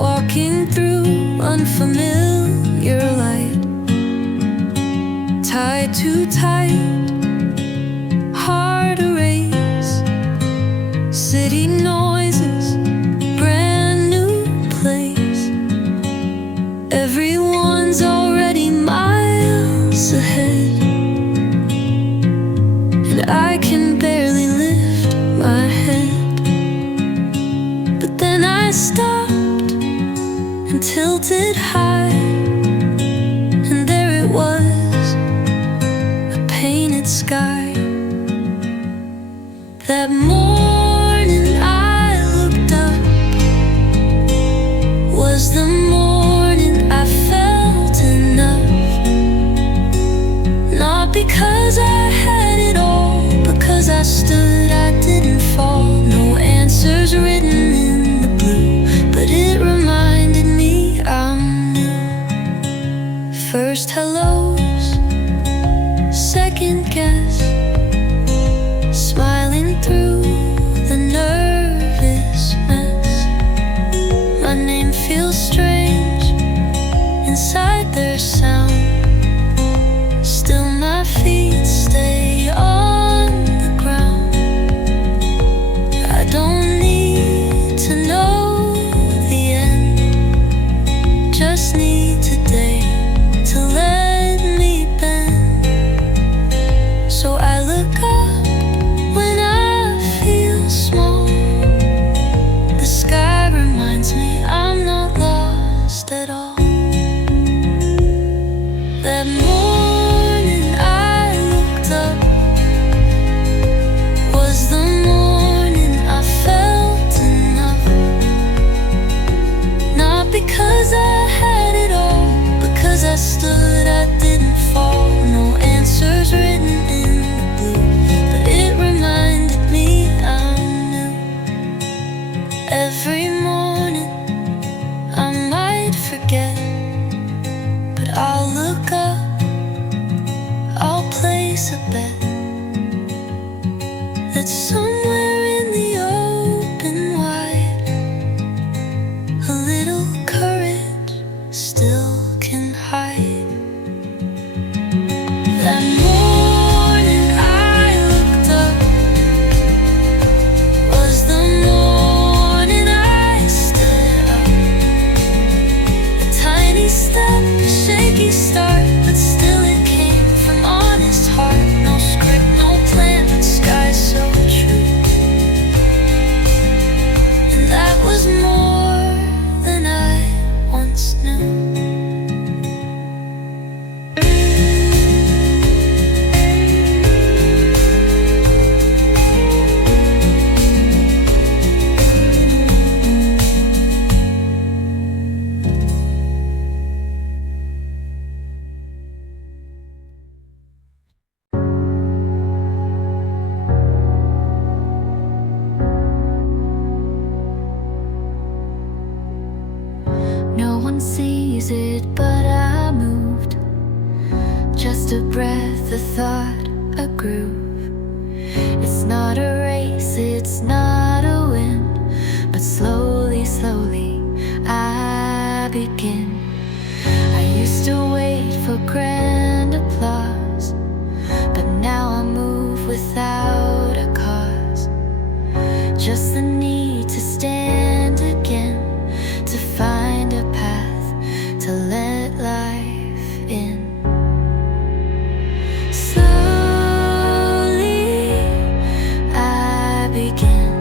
walking through unfamiliar light, tied too tight, heart erase, city noises, brand new place. Everyone's already miles ahead, and I can barely lift my head. But then I stopped and tilted high, and there it was, a painted sky. That morning I looked up, was the morning I felt enough. Not because I had it all, because I stood, I didn't fall. No answers written in the blue, but it reminded me I'm new. First hellos, second guess, smiling through the nervous mess. My name feels strange inside their sound. Still my feet stay on the ground. I don't need to know the end, just need today to let me bend. So I look up when I feel small. The sky reminds me I'm not lost at all. That morning I looked up, was the morning I felt enough. Not because I had it all, because I stood, I didn't fall. No answers written in the blue, but it reminded me I'm new. Every morning I might forget, but I'll look up, I'll place a bet that somewhere in the open wide, a little courage still can hide. That morning I looked up, was the morning I stood up. A tiny step, a shaky start, but still it came from honest heart. No script, no plan, but sky so true. And that was more than I once knew. No one sees it, but I moved. Just a breath, a thought, a groove. It's not a race, it's not a win, but slowly, slowly I begin. I used to wait for grand applause, but now I move without a cause. Just the need to stand again, to find a path, to let life in. Slowly I begin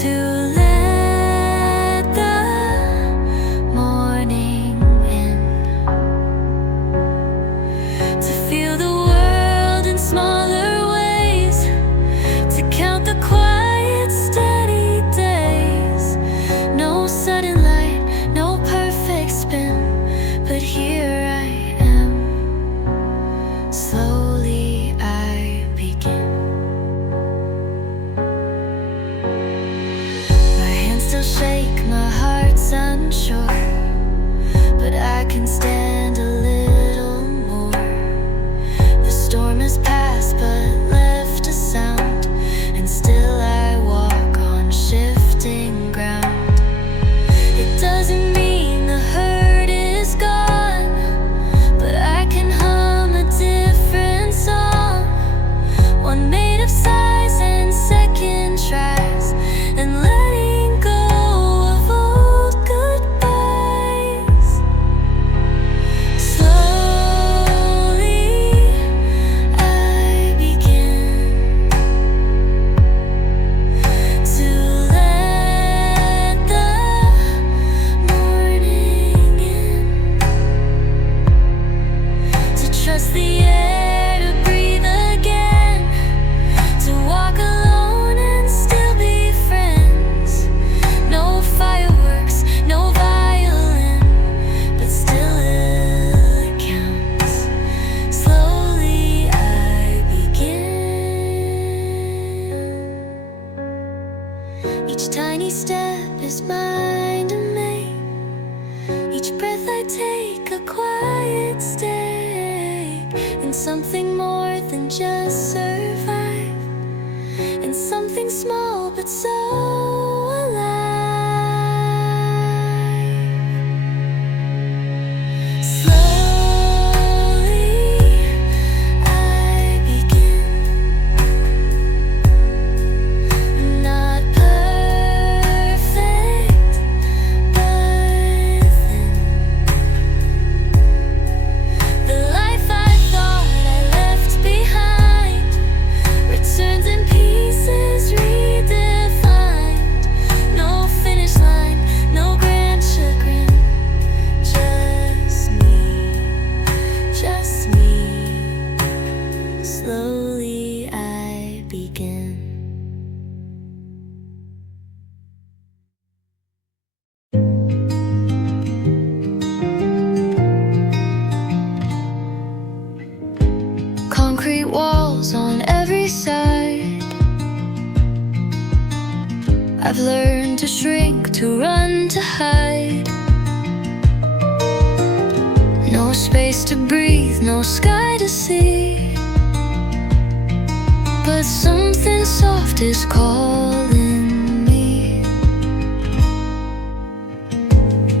to let the morning in, to feel the world in smaller ways, to count the quiet, steady days. No sudden light, no perfect spin, but here I am. Slowly I begin. My hands still shake, my heart's unsure, but I can stand a little more. The storm has passed, but left a sound, and still I walk on shifting Each tiny step is mine to make. Each breath I take a quiet stake in something more than just survive, in something small but so alive. Slowly I begin. Concrete walls on every side. I've learned to shrink, to run, to hide. No space to breathe, no sky to see. But something soft is calling me.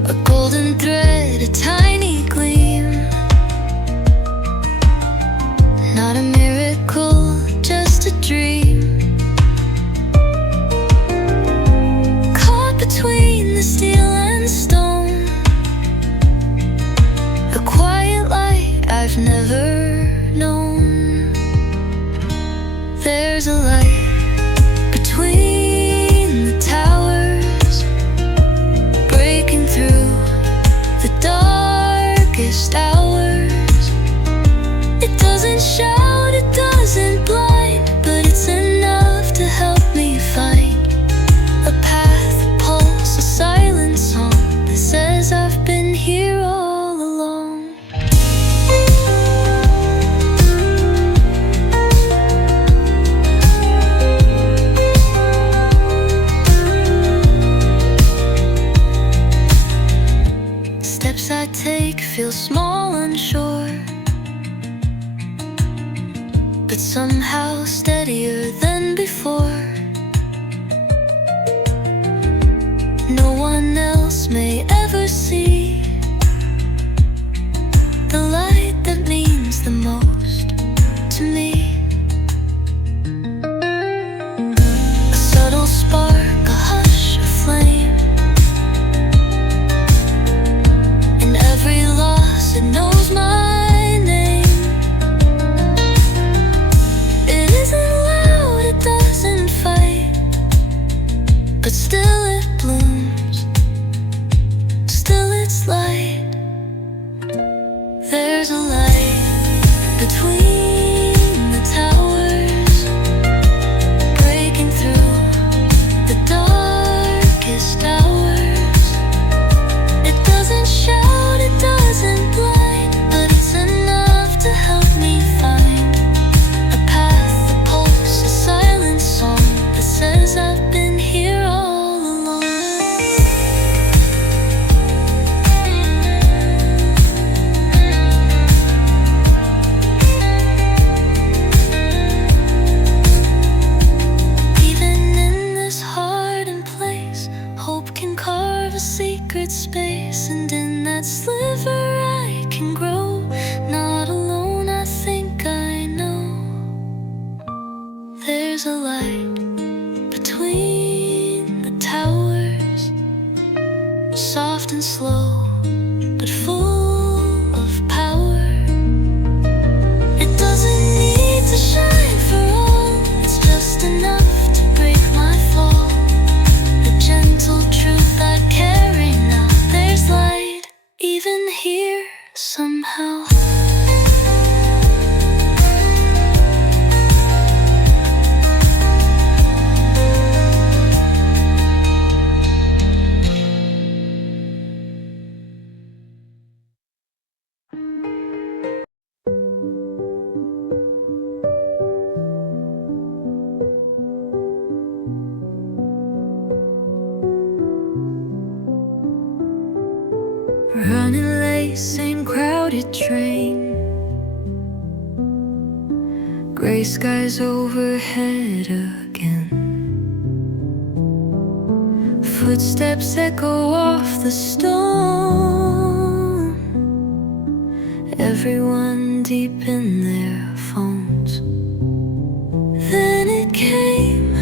A golden thread, a tiny gleam. Not a miracle, just a dream. Caught between the steel and stone. A quiet light I've never known. There's a light between the towers, breaking through the darkest hours. It doesn't shout, it doesn't blind, but it's enough to help me find a path, a pulse, a silent song that says I've been here all along. Steps I take feel small, unsure, but somehow steadier than before. No one else may ever see the light that means the most to me. A subtle spark, a hush, a flame. In every loss it knows my name. It isn't loud, it doesn't fight, but still it blooms, still it's light. There's a light between the towers, breaking through the darkest hours. It doesn't shout, it doesn't blind, but it's enough to help me find a path, a pulse, a silent song that says I've been here all along. Even in this hardened place, hope can carve a secret space, and in that sliver I can grow. Not alone, I think I know. There's a light between the towers, soft and slow, but full of power. It doesn't need to shine for all, it's just enough to break my fall. The gentle truth I carry now. There's light even here somehow. same crowded train, gray skies overhead again. Footsteps echo off the stone, everyone deep in their phones. Then it came,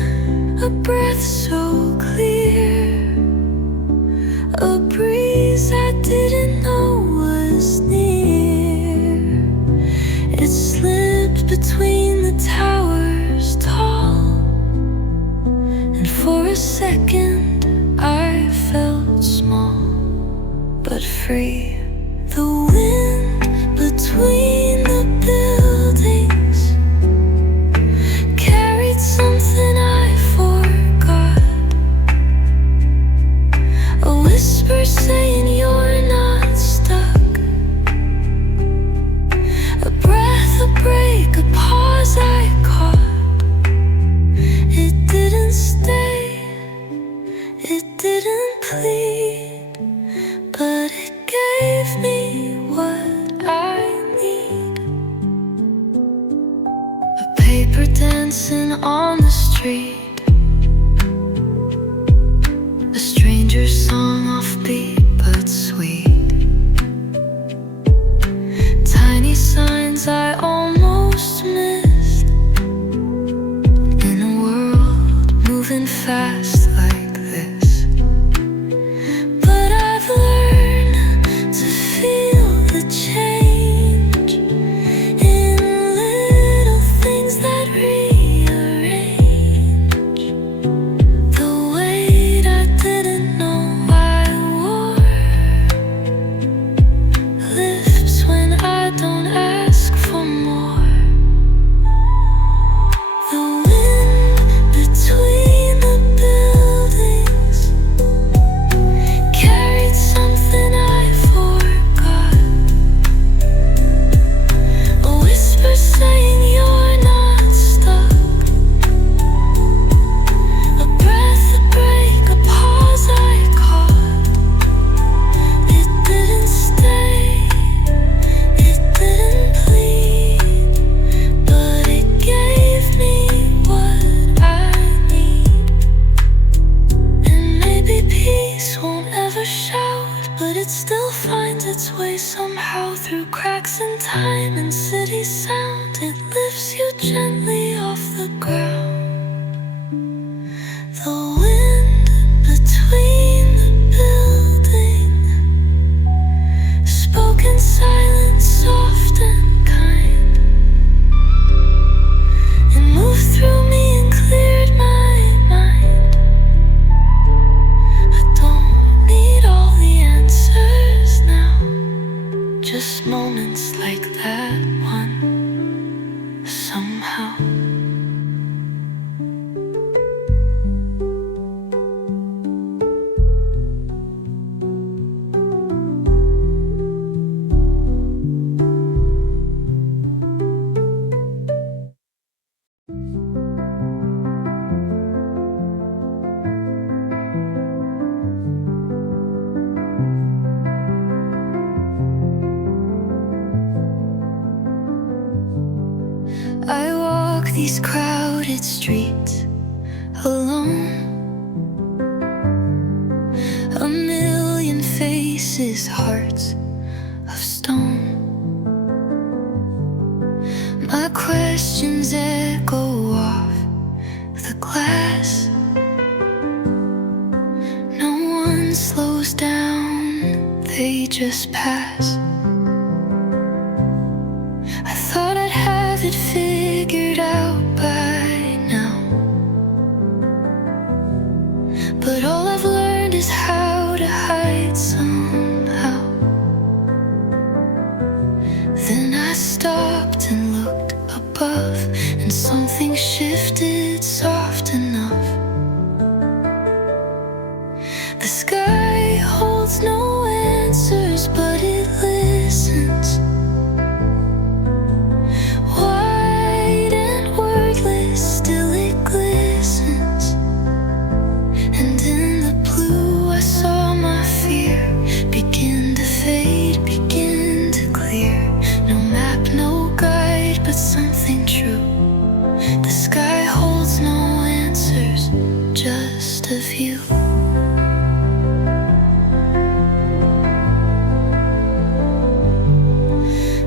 a breath so clear, a breeze I didn't know was near. It slipped between the towers tall, and for a second I felt small but free. The wind between the buildings carried something I forgot, a whisper saying you're not stuck, a breath, a break, a pause I caught. It didn't stay, it didn't plead, but it gave me what I need. A paper dancing on the street, a stranger's song offbeat but sweet, tiny signs I almost missed, in a world moving fast like this. But I've learned to feel the change in little things that rearrange the weight I didn't know I wore, lifts when I don't ask for more. The wind between the buildings carried something I forgot, a whisper saying you're not stuck, a breath, a break, a pause I caught. It didn't stay, it didn't plead, but it gave me what I need. And maybe peace won't ever shout, but it still finds its way somehow through cracks in time and city sound. It lifts you gently off the ground. The wind between the building spoke in silence, soft and kind. It moved through me and cleared my mind. I don't need all the answers now, just moments like that one, somehow. I walk these crowded streets alone, a million faces, hearts of stone. My questions echo off the glass. No one slows down, they just pass. I thought I'd have it figured out by now, but all I've learned is how to hide somehow. Then I stopped and looked above, and something shifted soft enough. The sky holds no answers, but it listens. Wide and wordless, still it glistens. And in the blue I saw my fear begin to fade, begin just a view.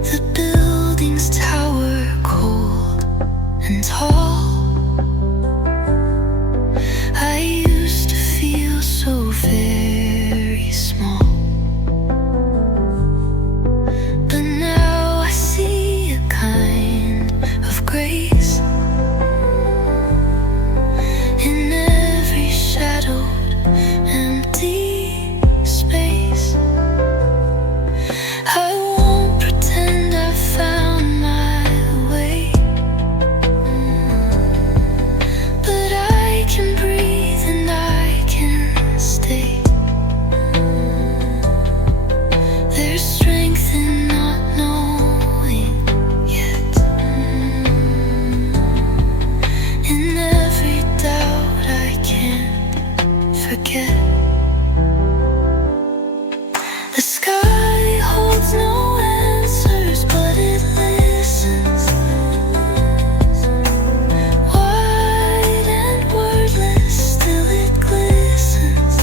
The buildings tower cold and tall. I used to feel so very small, but now I see a kind of grace in every shadowed, empty space. I won't pretend I found my way, but I can breathe and I can stay. There's strength in not knowing yet. In every doubt I can't forget. The sky holds no answers, but it listens. Wide and wordless, still it glistens.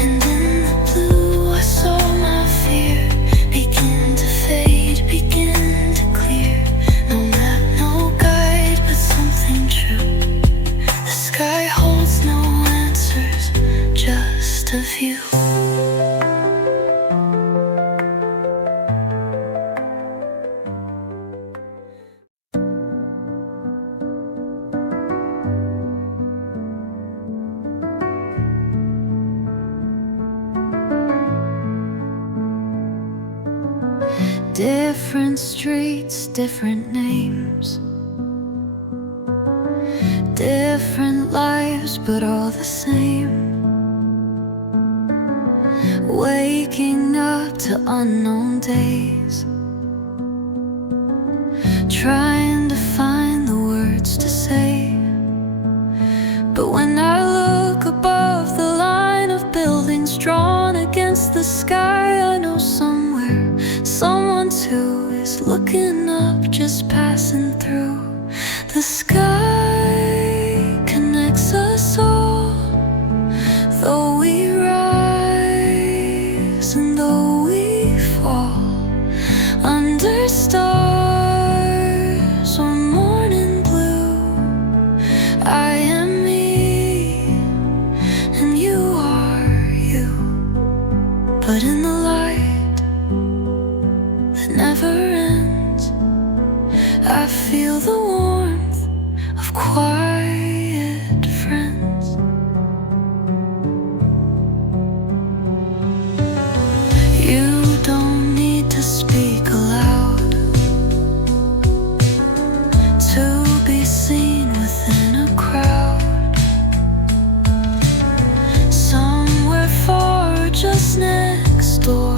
And in the blue I saw my fear begin to fade, begin to clear. No map, no guide, but something true. The sky holds no answers, just a view. Different streets, different names, different lives, but all the same. Waking up to unknown days, trying to find the words to say. But when I look above the line of buildings drawn against the sky, I know somewhere someone too is looking up, just passing through. The sky connects us all, though we rise and though we fall under stars or morning blue. I am me and you are you, but in the light that never ends, I feel the warmth of quiet friends. You don't need to speak aloud to be seen within a crowd. Somewhere far or just next door,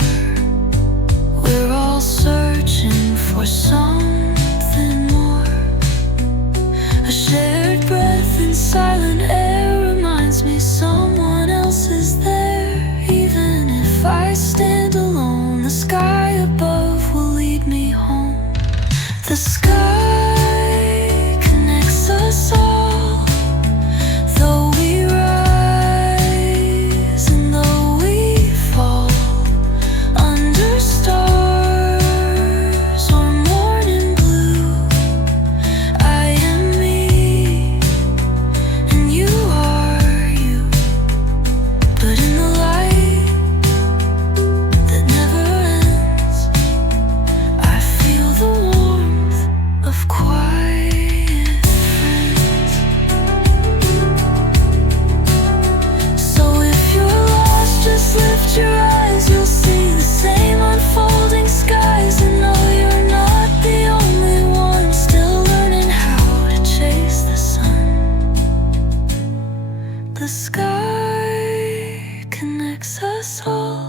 we're all searching for something more. A shared breath in silent air reminds me someone else is there. Even if I stand alone, the sky above will lead me home. The sky connects us all, though we rise and though we fall under stars or morning blue. I am me and you are you, but in the light that never ends, I feel the warmth of quiet friends. So if you're lost, just lift your eyes, you'll see the same unfolding skies, and know you're not the only one still learning how to chase the sun. The sky connects us all,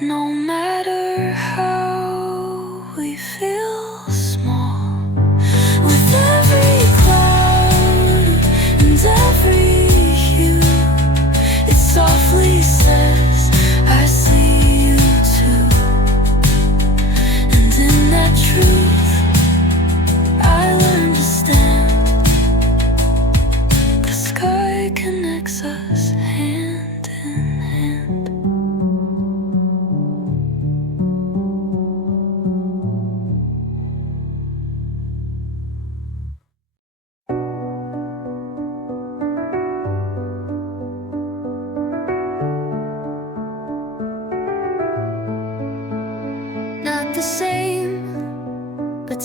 no matter how we feel small. With every cloud and every hue, it softly says, I see you too. And in that truth, I learned to stand. The sky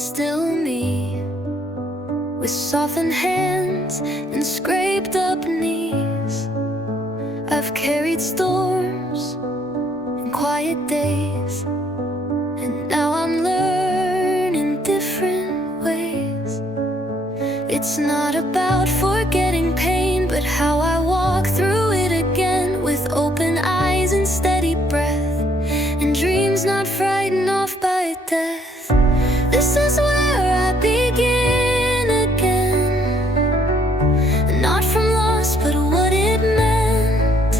still me, with softened hands and scraped up knees. I've carried storms and quiet days, and now I'm learning different ways. It's not about forgetting pain, but how I walk through it again, with open eyes and steady breath, and dreams not frightened off by death. This is where I begin again, not from loss, but what it meant.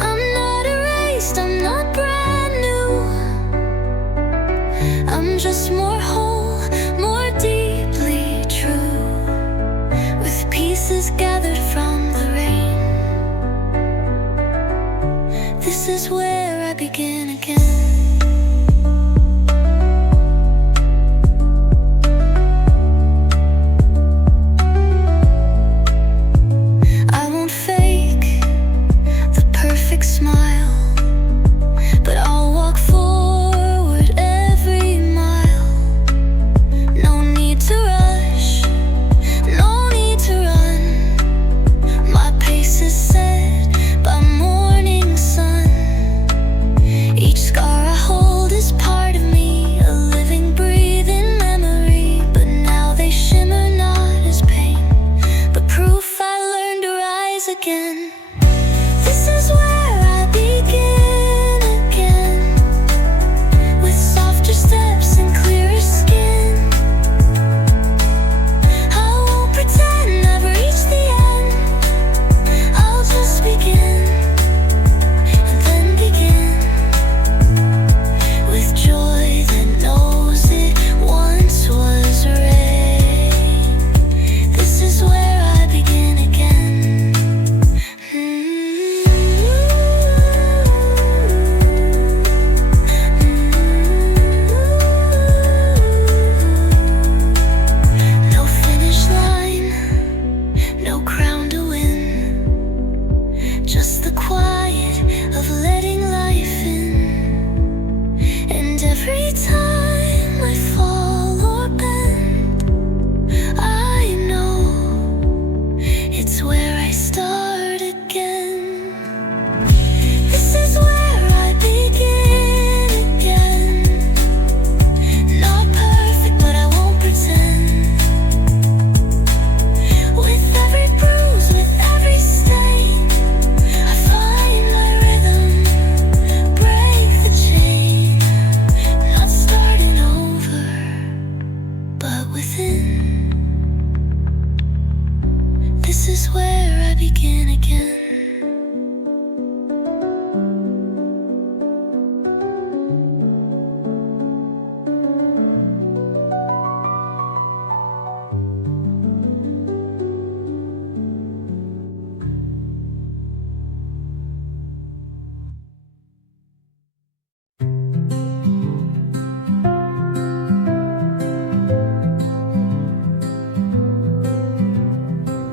I'm not erased, I'm not brand new, I'm just more whole, more deeply true, with pieces gathered from the rain. This is where I begin again.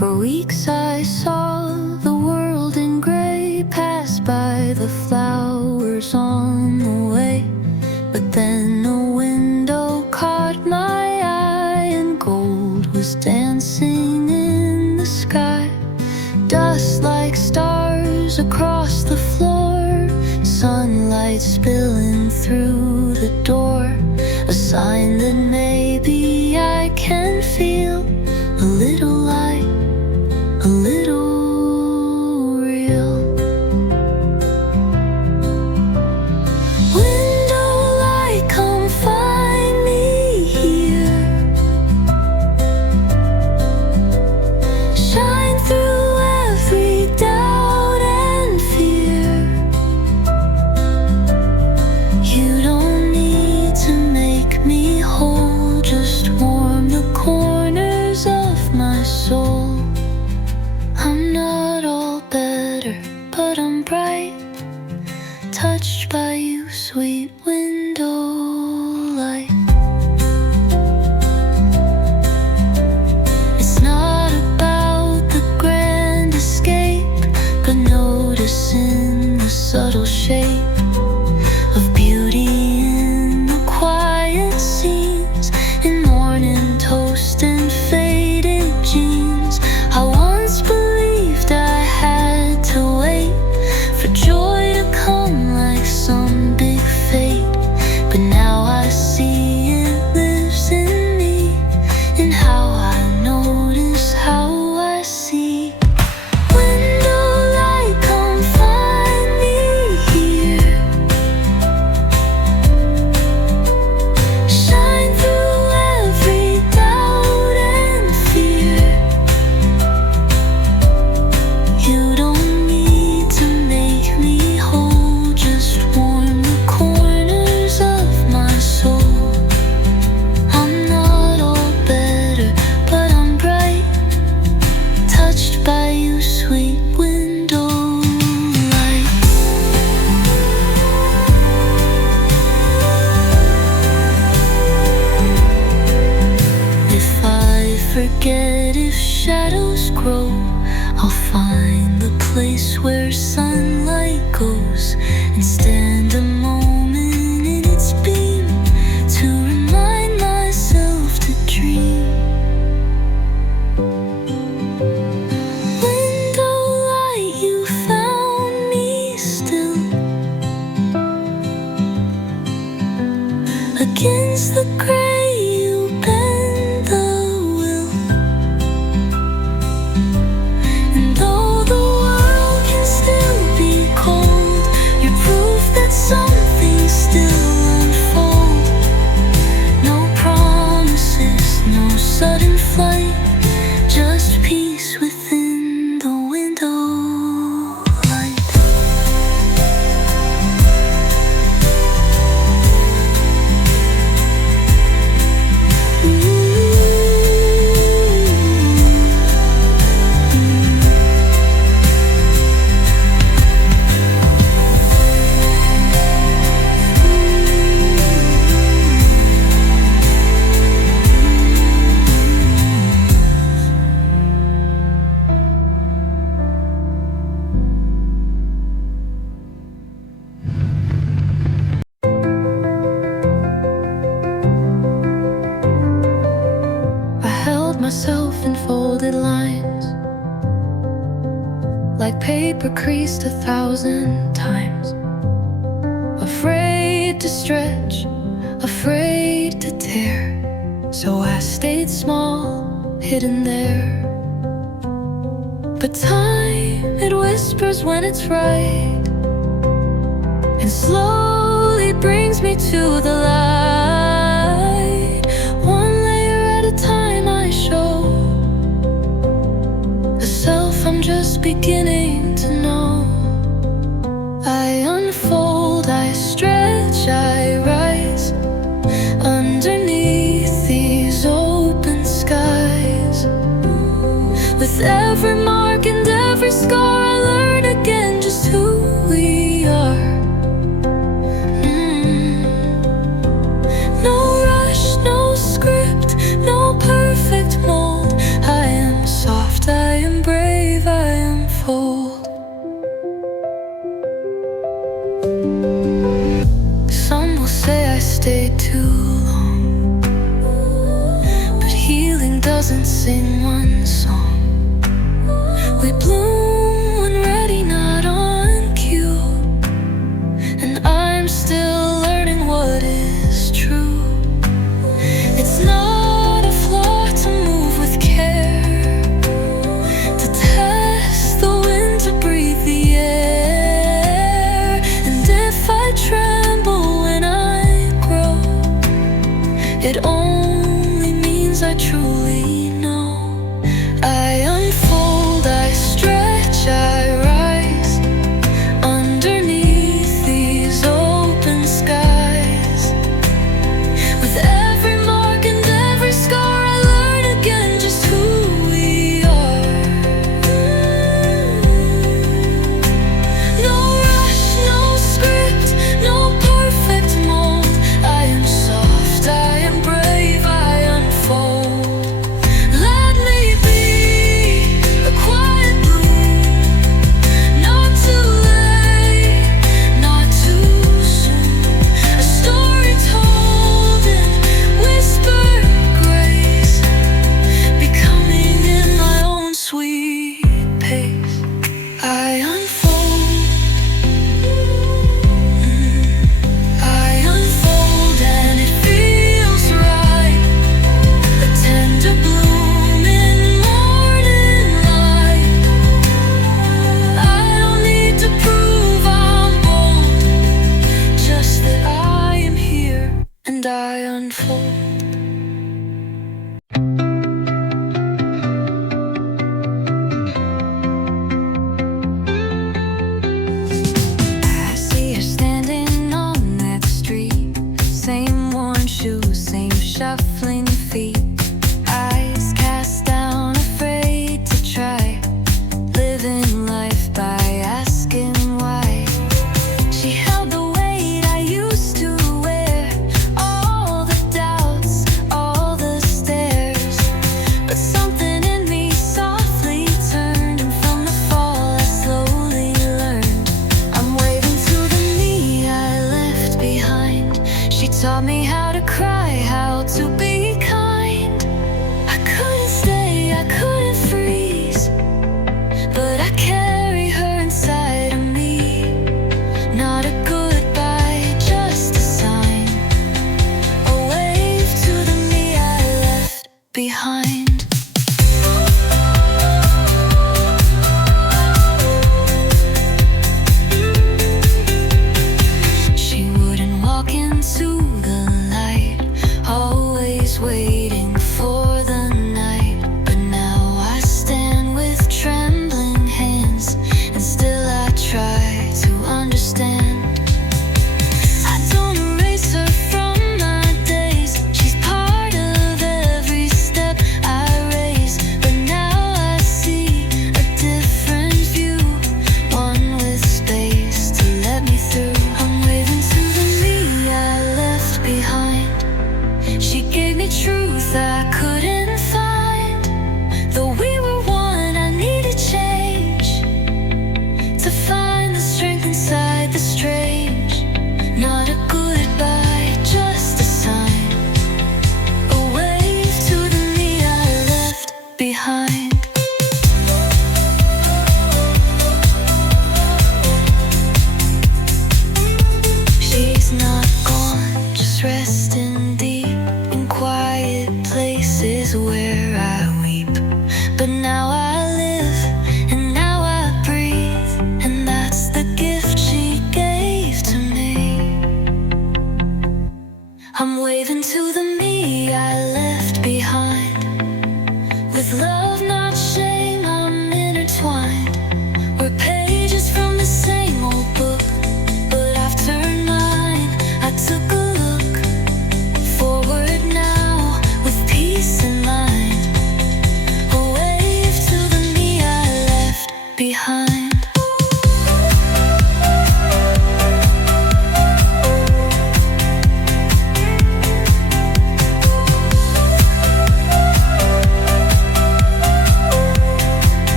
For weeks I saw the world in gray, pass by the flowers on the way. But then a window caught my eye, and gold was dancing in the sky. Dust like stars across the floor, sunlight spilling through the door, a sign that maybe I can feel a little light, a little real. Window light, come find me here. Shine through every doubt and where sunlight goes and stand a moment in its beam to remind myself to dream. Window light, you found me still against the gray, you bend the will. And though the world can still be cold, you're proof that something still unfold. No promises, no sudden flight, just peace within the window light. I held myself in folded lines, like paper creased 1,000 times. Afraid to stretch, afraid to tear, so I stayed small, hidden there. But time, it whispers when it's right, and slowly brings me to the light. One layer at a time I show the self I'm just beginning to know. I unfold, I stretch, I rise underneath these open skies. With every mark and every scar, I learn again just who we are. No rush, no script, no perfect mold. I am soft, I am brave, I unfold. Some will say I stayed too long, but healing doesn't sing one song. We bloom